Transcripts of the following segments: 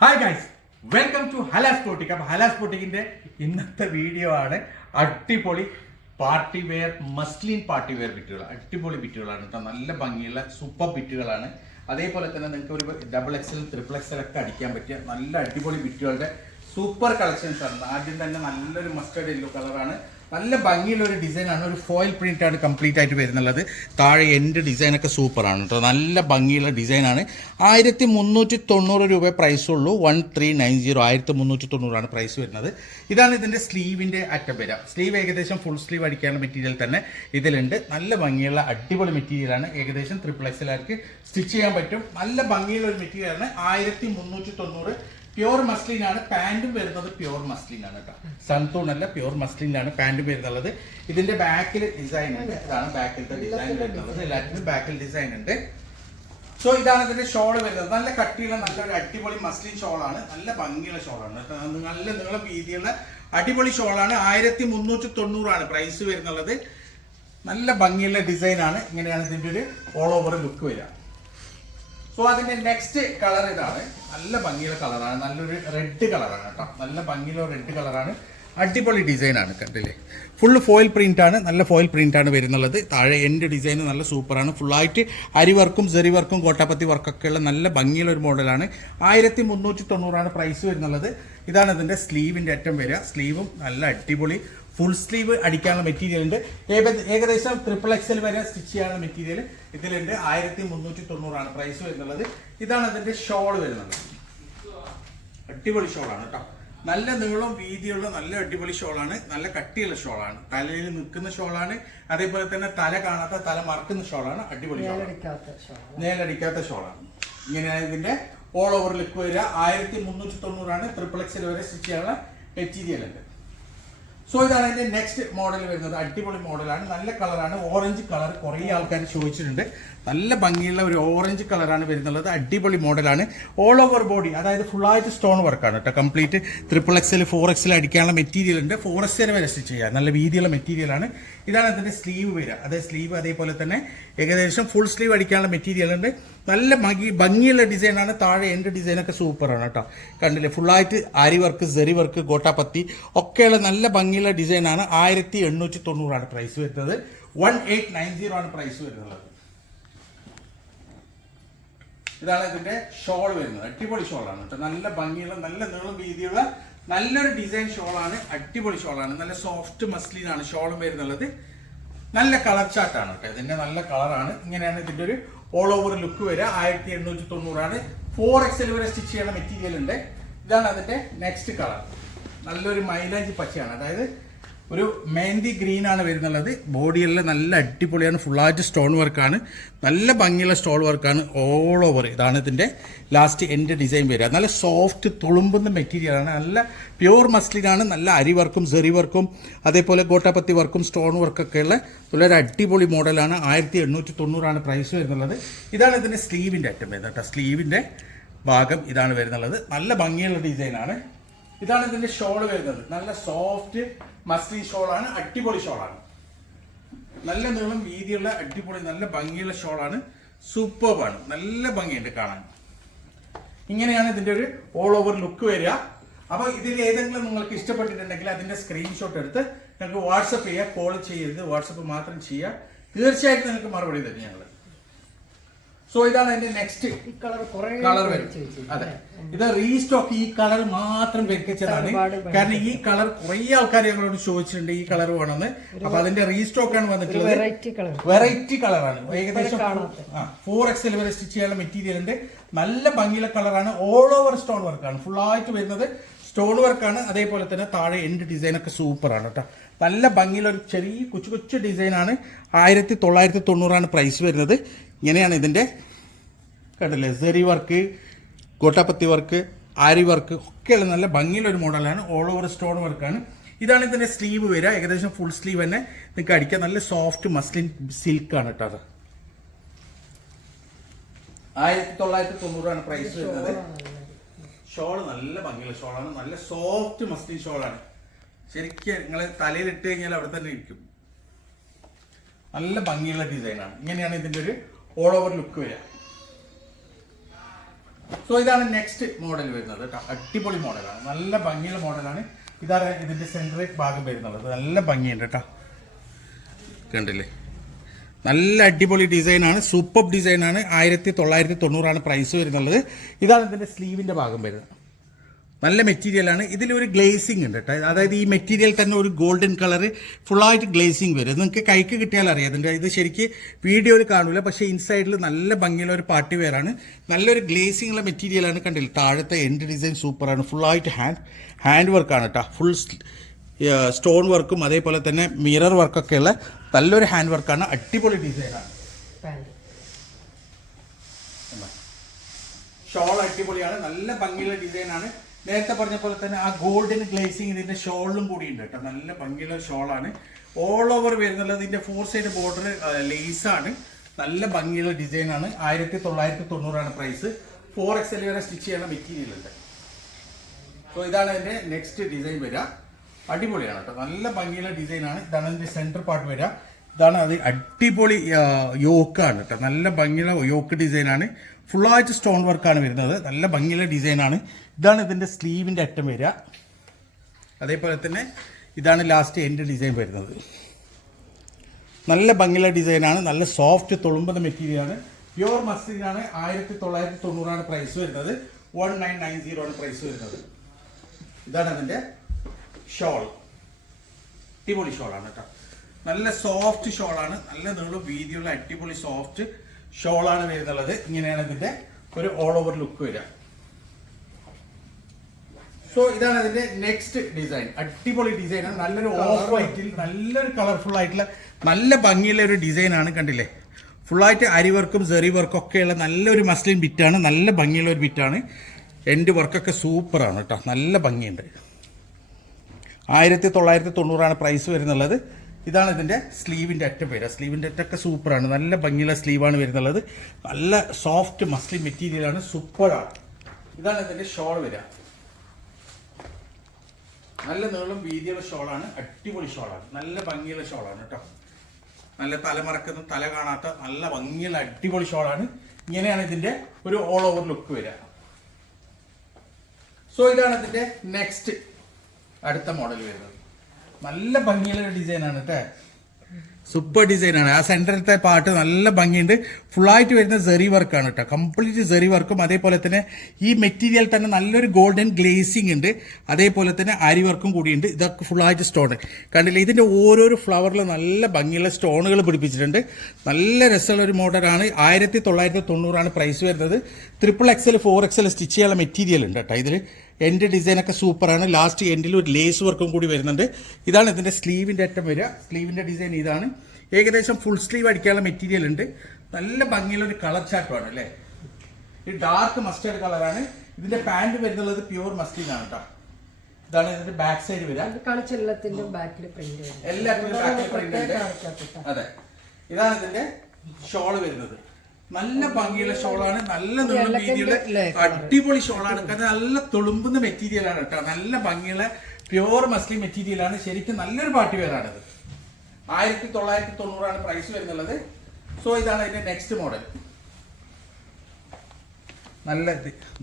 Hi guys welcome to Halas boutique അപ്പൊ ഹലാസ് പോട്ടിക്കിന്റെ ഇന്നത്തെ വീഡിയോ ആണ് അടിപൊളി party wear muslin party wear ബിറ്റുകൾ അടിപൊളി ബിറ്റുകളാണ് കേട്ടോ. നല്ല ഭംഗിയുള്ള സൂപ്പർ ബിറ്റുകളാണ് അതേപോലെ തന്നെ നിങ്ങൾക്ക് ഒരു ഡബിൾ എക്സൽ ട്രിപ്പിൾ എക്സൽ ഒക്കെ അടിക്കാൻ പറ്റിയ നല്ല അടിപൊളി ബിറ്റുകളുടെ സൂപ്പർ കളക്ഷൻസ് ആണ്. ആദ്യം തന്നെ നല്ലൊരു മസ്റ്റേഡ് യെല്ലോ കളറാണ് നല്ല ഭംഗിയുള്ള ഒരു ഡിസൈനാണ് ഒരു ഫോയിൽ പ്രിന്റ് ആണ് കംപ്ലീറ്റ് ആയിട്ട് വരുന്നുള്ളത്. താഴെ എന്റെ ഡിസൈനൊക്കെ സൂപ്പറാണ് കേട്ടോ നല്ല ഭംഗിയുള്ള ഡിസൈനാണ് ആയിരത്തി മുന്നൂറ്റി തൊണ്ണൂറ് രൂപ പ്രൈസ് ഉള്ളൂ. വൺ ത്രീ നയൻ സീറോ ആയിരത്തി മുന്നൂറ്റി തൊണ്ണൂറാണ് പ്രൈസ് വരുന്നത്. ഇതാണ് ഇതിന്റെ സ്ലീവിന്റെ അറ്റം വരാം. സ്ലീവ് ഏകദേശം ഫുൾ സ്ലീവ് അടിക്കാനുള്ള മെറ്റീരിയൽ തന്നെ ഇതിലുണ്ട്. നല്ല ഭംഗിയുള്ള അടിപൊളി മെറ്റീരിയലാണ് ഏകദേശം ട്രിപ്പിൾ എക്സലാർക്ക് സ്റ്റിച്ച് ചെയ്യാൻ പറ്റും. നല്ല ഭംഗിയുള്ള ഒരു മെറ്റീരിയലാണ് ആയിരത്തി മുന്നൂറ്റി തൊണ്ണൂറ് പ്യുവർ മസ്ലിൻ ആണ് പാന്റും വരുന്നത് പ്യുവർ മസ്ലിൻ ആണ് കേട്ടോ സൺതൂൺ അല്ല പ്യുവർ ആണ് പാന്റും വരുന്നുള്ളത്. ഇതിന്റെ ബാക്കിൽ ഡിസൈൻ ഉണ്ട്. ഇതാണ് ബാക്കിലത്തെ ഡിസൈൻ വരുന്നത്. എല്ലാത്തിനും ബാക്കിൽ ഡിസൈൻ ഉണ്ട്. സോ ഇതാണ് ഇതിന്റെ ഷോൾ വരുന്നത്. നല്ല കട്ടിയുള്ള നല്ല അടിപൊളി മസ്ലിൻ ഷോളാണ് നല്ല ഭംഗിയുള്ള ഷോളാണ് ആണ് നല്ല നീളം വീതിയുള്ള അടിപൊളി ഷോളാണ് ആയിരത്തി മുന്നൂറ്റി തൊണ്ണൂറാണ് പ്രൈസ് വരുന്നുള്ളത്. നല്ല ഭംഗിയുള്ള ഡിസൈനാണ് ഇങ്ങനെയാണ് ഇതിന്റെ ഒരു ഓൾ ഓവർ ലുക്ക് വരിക. സോ അതിന്റെ നെക്സ്റ്റ് കളർ ഇതാണ്. നല്ല ഭംഗിയുള്ള കളറാണ് നല്ലൊരു റെഡ് കളറാണ് കേട്ടോ. നല്ല ഭംഗിയുള്ള റെഡ് കളറാണ് അടിപൊളി ഡിസൈനാണ് കണ്ടില്ലേ? ഫുള്ള് ഫോയിൽ പ്രിന്റ് ആണ്. നല്ല ഫോയിൽ പ്രിന്റ് ആണ് വരുന്നുള്ളത്. താഴെ എന്റെ ഡിസൈൻ നല്ല സൂപ്പറാണ് ഫുള്ളായിട്ട് അരി വർക്കും ജെറി വർക്കും കോട്ടാപ്പത്തി വർക്കൊക്കെ ഉള്ള നല്ല ഭംഗിയുള്ള ഒരു മോഡലാണ് ആയിരത്തി മുന്നൂറ്റി തൊണ്ണൂറാണ് പ്രൈസ് വരുന്നുള്ളത്. ഇതാണ് ഇതിന്റെ സ്ലീവിന്റെ അറ്റം വരിക. സ്ലീവും നല്ല അടിപൊളി. ഫുൾ സ്ലീവ് അടിക്കാനുള്ള മെറ്റീരിയൽ ഉണ്ട്. ഏകദേശം ട്രിപ്പിൾ എക്സൽ വരെ സ്റ്റിച്ച് ചെയ്യാനുള്ള മെറ്റീരിയൽ ഇതിലുണ്ട്. ആയിരത്തി മുന്നൂറ്റി തൊണ്ണൂറാണ് പ്രൈസ് വരുന്നുള്ളത്. ഇതാണ് അതിന്റെ ഷോൾ വരുന്നത്. അടിപൊളി ഷോളാണ് കേട്ടോ. നല്ല നീളം വീതിയുള്ള നല്ല അടിപൊളി ഷോളാണ് നല്ല കട്ടിയുള്ള ഷോളാണ് തലയിൽ നിൽക്കുന്ന ഷോളാണ് അതേപോലെ തന്നെ തല കാണാത്ത തല മറക്കുന്ന ഷോളാണ് അടിപൊളി നേലടിക്കാത്ത ഷോളാണ് ഇങ്ങനെയാണ് ഇതിന്റെ ഓൾ ഓവർ ലുക്ക് വരിക. ആയിരത്തി മുന്നൂറ്റി തൊണ്ണൂറാണ് ട്രിപ്പിൾ എക്സൽ വരെ സ്റ്റിച്ച് ചെയ്യാനുള്ള മെറ്റീരിയൽ ഉണ്ട്. സോ ഇതാണ് അതിന്റെ നെക്സ്റ്റ് മോഡൽ വരുന്നത്. അടിപൊളി മോഡലാണ് നല്ല കളറാണ് ഓറഞ്ച് കളർ കുറേ ആൾക്കാർ ചോദിച്ചിട്ടുണ്ട്. നല്ല ഭംഗിയുള്ള ഒരു ഓറഞ്ച് കളറാണ് വരുന്നുള്ളത്. അടിപൊളി മോഡലാണ് ഓൾ ഓവർ ബോഡി അതായത് ഫുൾ ആയിട്ട് സ്റ്റോൺ വർക്കാണ് കേട്ടോ. Complete triple XL four XL അടിക്കാനുള്ള മെറ്റീരിയൽ ഉണ്ട്. ഫോർ എക്സൽ വരെ സ്റ്റിച്ച് ചെയ്യാം. നല്ല വീതിയുള്ള മെറ്റീരിയലാണ് ഇതാണ് അതിന്റെ സ്ലീവ് വരിക. അതായത് സ്ലീവ് അതേപോലെ തന്നെ ഏകദേശം ഫുൾ സ്ലീവ് അടിക്കാനുള്ള മെറ്റീരിയൽ ഉണ്ട്. നല്ല ഭംഗി ഭംഗിയുള്ള ഡിസൈനാണ് താഴെ എന്റെ ഡിസൈനൊക്കെ സൂപ്പറാണ് കേട്ടോ. കണ്ടില്ലേ? ഫുള്ളായിട്ട് ആരി വർക്ക് സെറി വർക്ക് ഗോട്ടാപ്പത്തി ഒക്കെയുള്ള നല്ല ഭംഗിയുള്ള ഡിസൈനാണ് ആയിരത്തി എണ്ണൂറ്റി തൊണ്ണൂറാണ് പ്രൈസ് വരുന്നത്. വൺ എയ്റ്റ് നയൻ സീറോ ആണ് പ്രൈസ് വരുന്നത്. ഇതാണ് ഇതിന്റെ ഷോൾ വരുന്നത്. അടിപൊളി ഷോളാണ് കേട്ടോ. നല്ല ഭംഗിയുള്ള നല്ല നീളം വീതിയുള്ള നല്ലൊരു ഡിസൈൻ ഷോളാണ് അടിപൊളി ഷോളാണ് നല്ല സോഫ്റ്റ് മസ്ലിനാണ് ഷോളും വരുന്നുള്ളത്. നല്ല കളർ ചാർട്ടാണ് കേട്ടോ. ഇതിന്റെ നല്ല കളറാണ്. ഇങ്ങനെയാണ് ഇതിന്റെ ഒരു ഓൾ ഓവർ ലുക്ക് വരിക. ആയിരത്തി എണ്ണൂറ്റി തൊണ്ണൂറാണ് ഫോർ എക്സൽ വരെ സ്റ്റിച്ച് ചെയ്യുന്ന മെറ്റീരിയൽ ഉണ്ട്. ഇതാണ് അതിന്റെ നെക്സ്റ്റ് കളർ നല്ലൊരു മൈലേജ് പച്ചയാണ്. അതായത് ഒരു മെഹന്തി ഗ്രീൻ ആണ് വരുന്നുള്ളത്. ബോഡിയെല്ലാം നല്ല അടിപൊളിയാണ്. ഫുള്ളായിട്ട് സ്റ്റോൺ വർക്കാണ് നല്ല ഭംഗിയുള്ള സ്റ്റോൺ വർക്കാണ് ഓൾ ഓവർ ഇതാണ് ഇതിന്റെ ലാസ്റ്റ് എന്റെ ഡിസൈൻ വരിക. നല്ല സോഫ്റ്റ് തുളുമ്പുന്ന മെറ്റീരിയലാണ് നല്ല പ്യുവർ മസ്ലിനാണ് നല്ല അരി വർക്കും സെറി വർക്കും അതേപോലെ ഗോട്ടാപ്പത്തി വർക്കും സ്റ്റോൺ വർക്കൊക്കെ ഉള്ള വളരെ അടിപൊളി മോഡലാണ് ആയിരത്തി എണ്ണൂറ്റി തൊണ്ണൂറാണ് പ്രൈസ് വരുന്നുള്ളത്. ഇതാണ് ഇതിന്റെ സ്ലീവിന്റെ അറ്റം വരുന്നത് കേട്ടോ? സ്ലീവിന്റെ ഭാഗം ഇതാണ് വരുന്നുള്ളത്. നല്ല ഭംഗിയുള്ള ഡിസൈനാണ് ഇതാണ് ഇതിന്റെ ഷോൾ വരുന്നത്. നല്ല സോഫ്റ്റ് മസ്ലിൻ ഷോളാണ് അടിപൊളി ഷോളാണ്. നല്ല നീളം വീതിയുള്ള അടിപൊളി നല്ല ഭംഗിയുള്ള ഷോളാണ്. സൂപ്പർബാണ്. നല്ല ഭംഗിയുണ്ട് കാണാൻ. ഇങ്ങനെയാണ് ഇതിന്റെ ഒരു ഓൾ ഓവർ ലുക്ക് വരിക. അപ്പോൾ ഇതിൽ ഏതെങ്കിലും നിങ്ങൾക്ക് ഇഷ്ടപ്പെട്ടിട്ടുണ്ടെങ്കിൽ അതിന്റെ സ്ക്രീൻഷോട്ട് എടുത്ത് നിങ്ങൾക്ക് വാട്സപ്പ് ചെയ്യുക കോൾ ചെയ്യരുത്. വാട്സപ്പ് മാത്രം ചെയ്യുക തീർച്ചയായിട്ടും നിങ്ങൾക്ക് മറുപടി തരും ഞങ്ങൾ സോ ഇതാണ് അതിന്റെ നെക്സ്റ്റ് ഈ കളർ വരും. അതെ. ഇത് റീസ്റ്റോക്ക് ഈ കളർ മാത്രം വെക്കിച്ചതാണ് കാരണം ഈ കളർ കുറെ ആൾക്കാർ ഞങ്ങളോട് ചോദിച്ചിട്ടുണ്ട് ഈ കളർ വേണമെന്ന്. അപ്പൊ അതിന്റെ റീസ്റ്റോക്ക് ആണ് വന്നിട്ടുള്ളത്. വെറൈറ്റി കളറാണ് ഏകദേശം. ഫോർ എക്സ് വരെ സ്റ്റിച്ച് ചെയ്യാനുള്ള മെറ്റീരിയൽ ഉണ്ട്. നല്ല ഭംഗിയുള്ള കളറാണ് ഓൾ ഓവർ സ്റ്റോൺ വർക്കാണ് ഫുൾ ആയിട്ട് വരുന്നത് സ്റ്റോൺ വർക്കാണ് അതേപോലെ തന്നെ താഴെ എൻഡ് ഡിസൈൻ ഒക്കെ സൂപ്പറാണ് കേട്ടോ നല്ല ഭംഗിയുള്ള ഒരു ചെറിയ കൊച്ചു കൊച്ചു ഡിസൈനാണ് ആയിരത്തി തൊള്ളായിരത്തി തൊണ്ണൂറാണ് പ്രൈസ് വരുന്നത്. ഇങ്ങനെയാണ് ഇതിന്റെ കണ്ടില്ലേ സെറി വർക്ക് കോട്ടാപ്പത്തി വർക്ക് ആരി വർക്ക് ഒക്കെയുള്ള നല്ല ഭംഗിയുള്ള ഒരു മോഡലാണ് ഓൾ ഓവർ സ്റ്റോൺ വർക്കാണ് ഇതാണ് ഇതിന്റെ സ്ലീവ് വരിക. ഏകദേശം ഫുൾ സ്ലീവ് തന്നെ. നിങ്ങൾക്ക് അടിക്കാൻ നല്ല സോഫ്റ്റ് മസ്ലിൻ സിൽക്കാണ് കേട്ടോ അത്. ആയിരത്തി തൊള്ളായിരത്തി തൊണ്ണൂറാണ് പ്രൈസ് വരുന്നത്. ഷോൾ നല്ല ഭംഗിയുള്ള ഷോളാണ് നല്ല സോഫ്റ്റ് മസ്ലിൻ ഷോളാണ് ശരിക്കും നിങ്ങൾ തലയിൽ ഇട്ട് കഴിഞ്ഞാൽ അവിടെ തന്നെ ഇരിക്കും. നല്ല ഭംഗിയുള്ള ഡിസൈനാണ് ഇങ്ങനെയാണ് ഇതിന്റെ ഒരു ഓൾ ഓവർ ലുക്ക് വരിക സോ ഇതാണ് നെക്സ്റ്റ് മോഡൽ വരുന്നത് അടിപൊളി മോഡലാണ് നല്ല ഭംഗിയുള്ള മോഡലാണ് ഇതാണ് ഇതിന്റെ സെൻട്രൽ ഭാഗം വരുന്നത്. നല്ല ഭംഗിയുണ്ട് കേട്ടോ. കണ്ടില്ലേ? നല്ല അടിപൊളി ഡിസൈനാണ് സൂപ്പർ ഡിസൈനാണ് ആയിരത്തി തൊള്ളായിരത്തി തൊണ്ണൂറാണ് പ്രൈസ് വരുന്നുള്ളത്. ഇതാണ് ഇതിന്റെ സ്ലീവിന്റെ ഭാഗം വരുന്നത്. നല്ല മെറ്റീരിയലാണ് ഇതിലൊരു ഗ്ലേസിംഗ് ഉണ്ട് കേട്ടോ അതായത് ഈ മെറ്റീരിയൽ തന്നെ ഒരു ഗോൾഡൻ കളർ ഫുള്ളായിട്ട് ഗ്ലേസിംഗ് വരും. നിങ്ങൾക്ക് കൈക്ക് കിട്ടിയാൽ അറിയാം ഇതിന്റെ ഇത് ശരിക്ക് വീഡിയോയിൽ കാണൂല. പക്ഷേ ഇൻസൈഡിൽ നല്ല ഭംഗിയുള്ള ഒരു പാർട്ടി വെയറാണ് നല്ലൊരു ഗ്ലേസിംഗ് ഉള്ള മെറ്റീരിയലാണ് കണ്ടില്ല? താഴത്തെ എൻഡ് ഡിസൈൻ സൂപ്പറാണ് ഫുള്ളായിട്ട് ഹാൻഡ് ഹാൻഡ് വർക്കാണ് കേട്ടോ ഫുൾ സ്റ്റോൺ വർക്കും അതേപോലെ തന്നെ മിറർ വർക്കൊക്കെ ഉള്ള നല്ലൊരു ഹാൻഡ് വർക്കാണ് അടിപൊളി ഡിസൈനാണ് ഷോൾ അടിപൊളിയാണ്. നല്ല ഭംഗിയുള്ള ഡിസൈനാണ് നേരത്തെ പറഞ്ഞ പോലെ തന്നെ ആ ഗോൾഡൻ ഗ്ലേസിങ് ഇതിന്റെ ഷോളിലും കൂടി ഉണ്ട് കേട്ടോ. നല്ല ഭംഗിയുള്ള ഷോളാണ്. ഓൾ ഓവർ വരുന്നുള്ളത് ഇതിന്റെ ഫോർ സൈഡ് ബോർഡർ ലേസ് ആണ്. നല്ല ഭംഗിയുള്ള ഡിസൈനാണ്. ആയിരത്തി തൊള്ളായിരത്തി തൊണ്ണൂറാണ് പ്രൈസ് ഫോർ എക്സ് എൽ വരെ സ്റ്റിച്ച് ചെയ്യുന്ന മെറ്റീരിയൽ ഉണ്ട്. സോ ഇതാണ് അതിന്റെ നെക്സ്റ്റ് ഡിസൈൻ വരിക. അടിപൊളിയാണ് കേട്ടോ. നല്ല ഭംഗിയുള്ള ഡിസൈനാണ്. ഇതാണ് അതിന്റെ സെന്റർ പാർട്ട് വരിക. ഇതാണ് അത് അടിപൊളി യോക്കാണ് കേട്ടോ. നല്ല ഭംഗിയുള്ള യോക്ക് ഡിസൈനാണ്. ഫുള്ളായിട്ട് സ്റ്റോൺ വർക്കാണ് വരുന്നത്. നല്ല ഭംഗിയുള്ള ഡിസൈനാണ്. ഇതാണ് ഇതിന്റെ സ്ലീവിന്റെ അറ്റം വരിക. അതേപോലെ തന്നെ ഇതാണ് ലാസ്റ്റ് എൻഡ് ഡിസൈൻ വരുന്നത്. നല്ല ഭംഗിയുള്ള ഡിസൈനാണ്. നല്ല സോഫ്റ്റ് തുളുമ്പുന്ന മെറ്റീരിയലാണ് പ്യുവർ മസ്ലിനാണ് ആയിരത്തി തൊള്ളായിരത്തി തൊണ്ണൂറാണ് പ്രൈസ് വരുന്നത്. വൺ നയൻ നയൻ സീറോ ആണ് പ്രൈസ് വരുന്നത്. ഇതാണ് അതിന്റെ ഷോൾ അടിപൊളി ഷോളാണ് കേട്ടോ. നല്ല സോഫ്റ്റ് ഷോളാണ് നല്ല നീളും വീതിയുള്ള അടിപൊളി സോഫ്റ്റ് ഷോളാണ് വരുന്നുള്ളത്. ഇങ്ങനെയാണ് ഇതിന്റെ ഒരു ഓൾ ഓവർ ലുക്ക് വരിക. സോ ഇതാണ് അതിന്റെ നെക്സ്റ്റ് ഡിസൈൻ അടിപൊളി ഡിസൈനാണ് നല്ലൊരു ഓഫ് വൈറ്റിൽ നല്ലൊരു കളർഫുൾ ആയിട്ടുള്ള നല്ല ഭംഗിയുള്ള ഒരു ഡിസൈനാണ് കണ്ടില്ലേ? ഫുള്ളായിട്ട് അരി വർക്കും സെറി വർക്കും ഒക്കെയുള്ള നല്ലൊരു മസ്ലിൻ ബിറ്റാണ് നല്ല ഭംഗിയുള്ള ഒരു ബിറ്റാണ് എന്റെ വർക്കൊക്കെ സൂപ്പറാണ് കേട്ടോ. നല്ല ഭംഗിയുണ്ട്. ആയിരത്തി തൊള്ളായിരത്തി തൊണ്ണൂറാണ് പ്രൈസ് വരുന്നുള്ളത്. ഇതാണ് ഇതിന്റെ സ്ലീവിന്റെ അറ്റം വരിക സ്ലീവിന്റെ അറ്റമൊക്കെ സൂപ്പറാണ്. നല്ല ഭംഗിയുള്ള സ്ലീവാണ് വരുന്നുള്ളത്. നല്ല സോഫ്റ്റ് മസ്ലി മെറ്റീരിയലാണ് സൂപ്പറാണ്. ഇതാണ് ഇതിന്റെ ഷോൾ വരിക. നല്ല നീളം വീതിയുള്ള ഷോളാണ് അടിപൊളി ഷോളാണ് നല്ല ഭംഗിയുള്ള ഷോളാണ് കേട്ടോ. നല്ല തലമറക്കുന്ന തല കാണാത്ത നല്ല ഭംഗിയുള്ള അടിപൊളി ഷോളാണ് ഇങ്ങനെയാണ് ഇതിന്റെ ഒരു ഓൾ ഓവർ ലുക്ക് വരിക. സോ ഇതാണ് ഇതിന്റെ നെക്സ്റ്റ് അടുത്ത മോഡൽ വരുന്നത്. നല്ല ഭംഗിയുള്ള ഡിസൈനാണ് കേട്ടോ സൂപ്പർ ഡിസൈനാണ് ആ സെന്ററിലത്തെ പാട്ട് നല്ല ഭംഗിയുണ്ട്. ഫുള്ളായിട്ട് വരുന്ന സെറി വർക്കാണ് കേട്ടോ കംപ്ലീറ്റ് സെറി വർക്കും അതേപോലെ തന്നെ ഈ മെറ്റീരിയൽ തന്നെ നല്ലൊരു ഗോൾഡൻ ഗ്ലേസിംഗ് ഉണ്ട്. അതേപോലെ തന്നെ അരി വർക്കും കൂടിയുണ്ട്. ഇതൊക്കെ ഫുള്ളായിട്ട് സ്റ്റോൺ കണ്ടില്ലേ? ഇതിന്റെ ഓരോരോ ഫ്ലവറിൽ നല്ല ഭംഗിയുള്ള സ്റ്റോണുകൾ പിടിപ്പിച്ചിട്ടുണ്ട്. നല്ല രസമുള്ള ഒരു മോഡലാണ് ആയിരത്തി തൊള്ളായിരത്തി തൊണ്ണൂറാണ് പ്രൈസ് വരുന്നത്. Triple XL four XL stitch ചെയ്യാനുള്ള മെറ്റീരിയൽ ഉണ്ട് കേട്ടോ ഇതിൽ എന്റെ ഡിസൈനൊക്കെ സൂപ്പറാണ്. ലാസ്റ്റ് എൻഡിൽ ഒരു ലേസ് വർക്കും കൂടി വരുന്നുണ്ട്. ഇതാണ് ഇതിന്റെ സ്ലീവിന്റെ അറ്റം വരിക. സ്ലീവിന്റെ ഡിസൈൻ ഇതാണ്. ഏകദേശം ഫുൾ സ്ലീവ് അടിക്കാനുള്ള മെറ്റീരിയൽ ഉണ്ട്. നല്ല ഭംഗിയുള്ള ഒരു കളർ ചാട്ടമാണ് അല്ലേ? ഈ ഡാർക്ക് മസ്റ്റേർഡ് കളറാണ് ഇതിന്റെ പാന്റ് വരുന്നുള്ളത് പ്യൂർ മസ്റ്റീൻ ആണ് കേട്ടോ ഇതാണ് ഇതിന്റെ ബാക്ക് സൈഡ് വരിക. അത് എല്ലാത്തിന്റെ ബാക്കിൽ പ്രിന്റ് എല്ലാത്തിനും ബാക്കിൽ പ്രിന്റ് അതെ. ഇതാണ് ഇതിന്റെ ഷോൾ വരുന്നത്. നല്ല ഭംഗിയുള്ള ഷോളാണ് നല്ല നീളം രീതിയുടെ. അടിപൊളി ഷോളാണ്. കാരണം നല്ല തുളുമ്പുന്ന മെറ്റീരിയൽ ആണ് കേട്ടോ. നല്ല ഭംഗിയുള്ള പ്യുവർ മസ്ലിം മെറ്റീരിയൽ ആണ്. ശരിക്കും നല്ലൊരു പാർട്ടി വെയറാണിത് ആയിരത്തി തൊള്ളായിരത്തി തൊണ്ണൂറാണ് പ്രൈസ് വരുന്നുള്ളത്. സോ ഇതാണ് അതിന്റെ നെക്സ്റ്റ് മോഡൽ നല്ല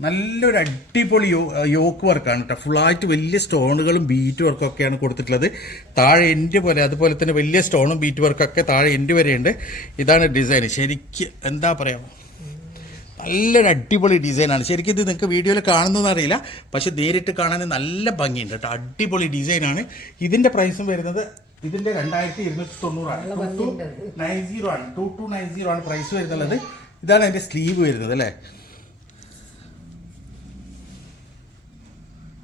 നല്ലൊരു അടിപൊളി യോ യോക്ക് വർക്കാണ് കേട്ടോ. ഫുള്ളായിട്ട് വലിയ സ്റ്റോണുകളും ബീറ്റ് വർക്കും ഒക്കെയാണ് കൊടുത്തിട്ടുള്ളത്. താഴെ എൻഡ് പോലെ അതുപോലെ തന്നെ വലിയ സ്റ്റോണും ബീറ്റ് വർക്കൊക്കെ താഴെ എൻഡ് വരെയുണ്ട്. ഇതാണ് ഡിസൈൻ. ശരിക്ക് എന്താ പറയുക നല്ലൊരു അടിപൊളി ഡിസൈനാണ്. ശരിക്കും ഇത് നിങ്ങൾക്ക് വീഡിയോയിൽ കാണുന്നതെന്ന് അറിയില്ല. പക്ഷെ നേരിട്ട് കാണാൻ നല്ല ഭംഗിയുണ്ട് കേട്ടോ. അടിപൊളി ഡിസൈനാണ്. ഇതിന്റെ പ്രൈസും വരുന്നത് ഇതിന്റെ രണ്ടായിരത്തി ഇരുന്നൂറ്റി തൊണ്ണൂറാണ് ടു ടു നയൻ സീറോ ആണ്. ടു ടു നയൻ സീറോ ആണ് പ്രൈസ് വരുന്നുള്ളത്. ഇതാണ് അതിന്റെ സ്ലീവ് വരുന്നത് അല്ലേ?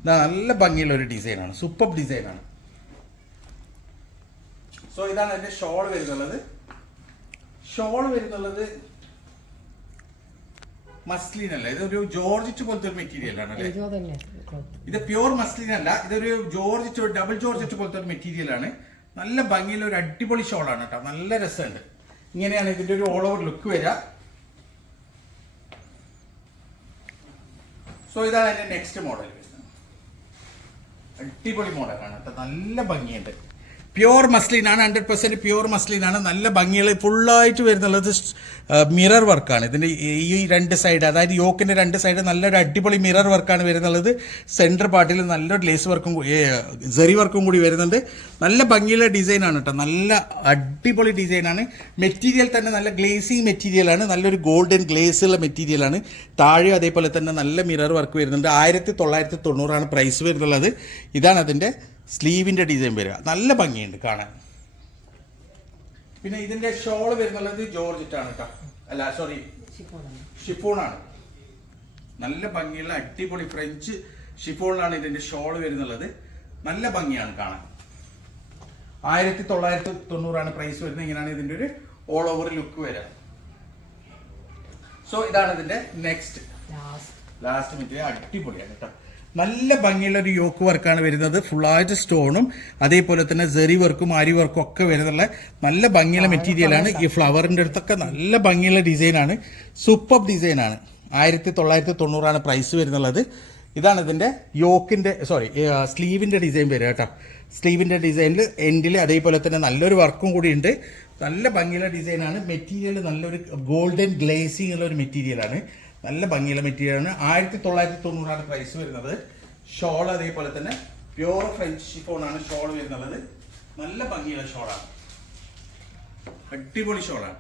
നല്ല ഭംഗിയുള്ള ഒരു ഡിസൈനാണ് സൂപ്പർ ഡിസൈനാണ്. സോ ഇതാണ് അതിന്റെ ഷോൾ വരുന്നുള്ളത്. ഷോൾ വരുന്നുള്ളത് മസ്ലിൻ അല്ല ഇതൊരു ജോർജിറ്റ് പോലത്തെ ഒരു മെറ്റീരിയൽ ആണ് അല്ലേ? ഇതോ പ്യൂർ മസ്ലിൻ അല്ല ഇതൊരു ജോർജിറ്റ് ഡബിൾ ജോർജിറ്റ് പോലത്തെ ഒരു മെറ്റീരിയൽ ആണ്. നല്ല ഭംഗിയുള്ള ഒരു അടിപൊളി ഷോൾ ആണ് കേട്ടോ നല്ല രസമുണ്ട്. ഇങ്ങനെയാണ് ഇതിന്റെ ഒരു ഓൾ ഓവർ ലുക്ക് വരിക. സോ ഇതാണ് അതിന്റെ നെക്സ്റ്റ് മോഡൽ അടിപൊളി മോഡലാണ് കേട്ടോ. നല്ല ഭംഗിയുണ്ട്. പ്യുവർ ആണ് ഹൺഡ്രഡ് പെർസെന്റ് പ്യുവർ മസ്ലിൻ ആണ് നല്ല ഭംഗിയുള്ള ഫുള്ളായിട്ട് വരുന്നുള്ളത് മിറർ വർക്കാണ്. ഇതിന്റെ ഈ- രണ്ട് സൈഡ് അതായത് യോക്കിന്റെ രണ്ട് സൈഡ് നല്ലൊരു അടിപൊളി മിറർ വർക്കാണ് വരുന്നുള്ളത്. സെന്റർ പാർട്ടിൽ നല്ലൊരു ലേസ് വർക്കും സെറി വർക്കും കൂടി വരുന്നുണ്ട്. നല്ല ഭംഗിയുള്ള ഡിസൈൻ ആണ് കേട്ടോ നല്ല അടിപൊളി ഡിസൈൻ ആണ്. മെറ്റീരിയൽ തന്നെ നല്ല ഗ്ലേസിങ് മെറ്റീരിയലാണ് നല്ലൊരു ഗോൾഡൻ ഗ്ലേസ് ഉള്ള മെറ്റീരിയൽ ആണ്. താഴെ അതേപോലെ തന്നെ നല്ല മിറർ വർക്ക് വരുന്നുണ്ട്. ആയിരത്തി തൊള്ളായിരത്തി തൊണ്ണൂറാണ് പ്രൈസ് വരുന്നുള്ളത്. ഇതാണ് അതിന്റെ സ്ലീവിന്റെ ഡിസൈൻ വരിക. നല്ല ഭംഗിയുണ്ട് കാണാൻ. പിന്നെ ഇതിന്റെ ഷോൾ വരുന്നുള്ളത് ജോർജിറ്റാണ് ആണ് കേട്ടോ അല്ല സോറി ഷിഫോണാണ്. നല്ല ഭംഗിയുള്ള അടിപൊളി ഫ്രഞ്ച് ഷിഫോണിലാണ് ഇതിന്റെ ഷോൾ വരുന്നുള്ളത്. നല്ല ഭംഗിയാണ് കാണാൻ. ആയിരത്തി തൊള്ളായിരത്തി തൊണ്ണൂറാണ് പ്രൈസ് വരുന്നത്. ഇങ്ങനെയാണ് ഇതിന്റെ ഒരു ഓൾ ഓവർ ലുക്ക് വരിക. സോ ഇതാണ് ഇതിന്റെ നെക്സ്റ്റ് ലാസ്റ്റ് ലാസ്റ്റ് മെറ്റീരിയൽ അടിപൊളിയാണ് കേട്ടോ നല്ല ഭംഗിയുള്ള ഒരു യോക്ക് വർക്കാണ് വരുന്നത്. ഫുള്ളായിട്ട് സ്റ്റോണും അതേപോലെ തന്നെ ജെറി വർക്കും ആരി വർക്കും ഒക്കെ വരുന്നുള്ള നല്ല ഭംഗിയുള്ള മെറ്റീരിയലാണ് ഈ ഫ്ലവറിന്റെ അടുത്തൊക്കെ നല്ല ഭംഗിയുള്ള ഡിസൈനാണ് സൂപ്പർ ഡിസൈനാണ് ആയിരത്തി തൊള്ളായിരത്തി തൊണ്ണൂറാണ് പ്രൈസ് വരുന്നുള്ളത്. ഇതാണ് ഇതിന്റെ യോക്കിന്റെ സോറി സ്ലീവിന്റെ ഡിസൈൻ വരിക കേട്ടോ. സ്ലീവിന്റെ ഡിസൈനിൽ എൻഡിൽ അതേപോലെ തന്നെ നല്ലൊരു വർക്കും കൂടി ഉണ്ട്. നല്ല ഭംഗിയുള്ള ഡിസൈനാണ് മെറ്റീരിയൽ നല്ലൊരു ഗോൾഡൻ ഗ്ലേസിംഗ് ഉള്ള ഒരു മെറ്റീരിയലാണ് നല്ല ഭംഗിയുള്ള മെറ്റീരിയലാണ് ആയിരത്തി തൊള്ളായിരത്തി തൊണ്ണൂറാണ് പ്രൈസ് വരുന്നത്. ഷോൾ അതേപോലെ തന്നെ പ്യൂർ ഫ്രഞ്ച് ഷിഫോണാണ് ഷോൾ വരുന്നത്. നല്ല ഭംഗിയുള്ള ഷോളാണ് അടിപൊളി ഷോളാണ്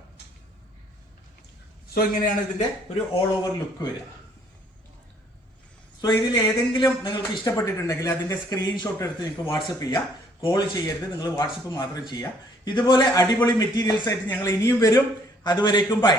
സോ ഇങ്ങനെയാണ് ഇതിന്റെ ഒരു ഓൾ ഓവർ ലുക്ക് വരിക. സോ ഇതിൽ ഏതെങ്കിലും നിങ്ങൾക്ക് ഇഷ്ടപ്പെട്ടിട്ടുണ്ടെങ്കിൽ അതിന്റെ സ്ക്രീൻഷോട്ട് എടുത്ത് നിങ്ങൾക്ക് വാട്സപ്പ് ചെയ്യാം. കോൾ ചെയ്യരുത്. നിങ്ങൾ വാട്സപ്പ് മാത്രം ചെയ്യുക ഇതുപോലെ അടിപൊളി മെറ്റീരിയൽസ് ആയിട്ട് ഞങ്ങൾ ഇനിയും വരും. അതുവരേക്കും ബൈ